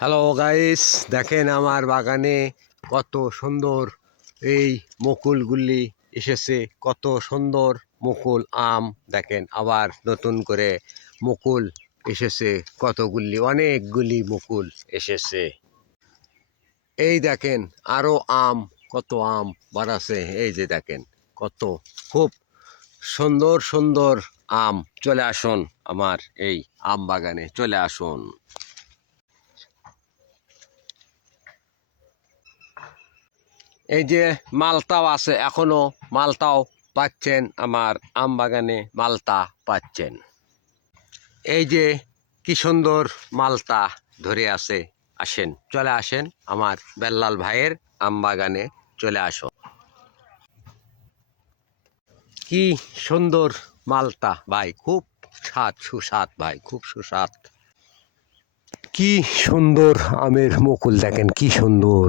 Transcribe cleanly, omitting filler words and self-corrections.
Hello guys, দেখেন আমার বাগানে কত সুন্দর এই মুকুলগুলি এসেছে। কত সুন্দর মুকুল আম, দেখেন আবার নতুন করে মুকুল এসেছে। কতগুলি, অনেকগুলি মুকুল এসেছে। এই দেখেন আরো আম, কত আম বাড়াছে। এই যে দেখেন কত, খুব সুন্দর সুন্দর আম। চলে আসুন আমার এই আম বাগানে, চলে আসুন। এই যে মালতাও আছে, এখনো মালতাও পাচ্ছেন আমার আম বাগানে, মালতা পাচ্ছেন। এই যে কি সুন্দর মালতা ধরে আছে। আসেন, চলে আসেন আমার বেল্লাল ভাইয়ের আম বাগানে, চলে আসুন। কি সুন্দর মালতা ভাই, খুব স্বাদ, সুস্বাদ ভাই, খুব সুস্বাদ। কি সুন্দর আমের মুকুল, দেখেন কি সুন্দর।